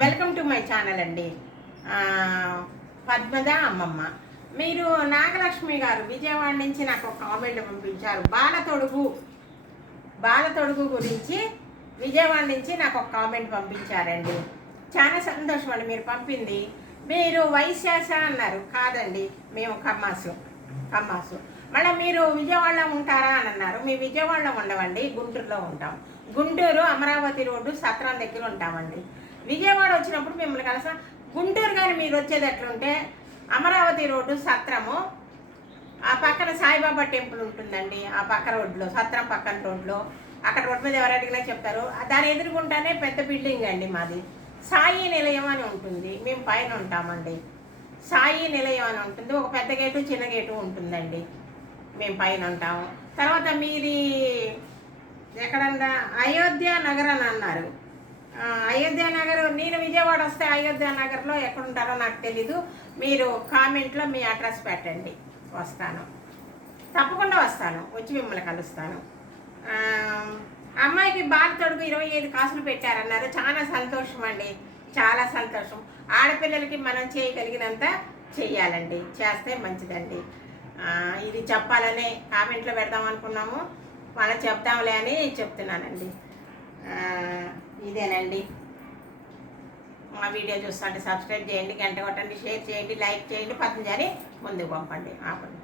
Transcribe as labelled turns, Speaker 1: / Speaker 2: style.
Speaker 1: Welcome to my channel అండి. పద్మద అమ్మమ్మ. మీరు నాగలక్ష్మి గారు విజయవాడ నుంచి నాకు ఒక కామెంట్ పంపించారు. బాలతొడుగు బాలతొడుగు గురించి విజయవాడ నుంచి నాకు ఒక కామెంట్ పంపించారండి. చాలా సంతోషం అండి మీరు పంపింది. మీరు వైశాస అన్నారు. కాదండి మేము కమ్మాసు కమ్మాసు. మళ్ళీ మీరు విజయవాడలో ఉంటారా అని అన్నారు. మేము విజయవాడలో ఉండమండి గుంటూరులో ఉంటాం. గుంటూరు అమరావతి రోడ్డు సత్రం దగ్గర ఉంటామండి. విజయవాడ వచ్చినప్పుడు మిమ్మల్ని కలిసిన గుంటూరు కానీ మీరు వచ్చేది ఎట్లుంటే అమరావతి రోడ్డు సత్రము. ఆ పక్కన సాయిబాబా టెంపుల్ ఉంటుందండి ఆ పక్క రోడ్లో సత్రం పక్కన రోడ్లో అక్కడ రోడ్డు మీద ఎవరు అడిగినా చెప్తారు. దాని ఎదురుకుంటానే పెద్ద బిల్డింగ్ అండి మాది. సాయి నిలయం అని ఉంటుంది. మేము పైన ఉంటామండి. సాయి నిలయం అని ఉంటుంది. ఒక పెద్ద గేటు చిన్న గేటు ఉంటుందండి. మేము పైన ఉంటాము. తర్వాత మీది ఎక్కడన్నా అయోధ్య నగర్ అని అన్నారు. అయోధ్య నగర్ నేను విజయవాడ వస్తే అయోధ్య నగర్లో ఎక్కడుంటారో నాకు తెలీదు. మీరు కామెంట్లో మీ అడ్రస్ పెట్టండి. వస్తాను. తప్పకుండా వస్తాను. వచ్చి మిమ్మల్ని కలుస్తాను. అమ్మాయికి బాల తొడుగు ఇరవై ఐదు కాసులు పెట్టారన్నారు. చాలా సంతోషం అండి. చాలా సంతోషం. ఆడపిల్లలకి మనం చేయగలిగినంత చెయ్యాలండి. చేస్తే మంచిదండి. ఇది చెప్పాలనే కామెంట్లో పెడదాం అనుకున్నాము. మళ్ళీ చెప్తాంలే అని చెప్తున్నానండి. ఆ, ఇదేనండి. మా వీడియో చూస్తుంటే సబ్స్క్రైబ్ చేయండి గంట కొట్టండి షేర్ చేయండి లైక్ చేయండి పతంజలి ముందుకు పంపండి. ఆపండి.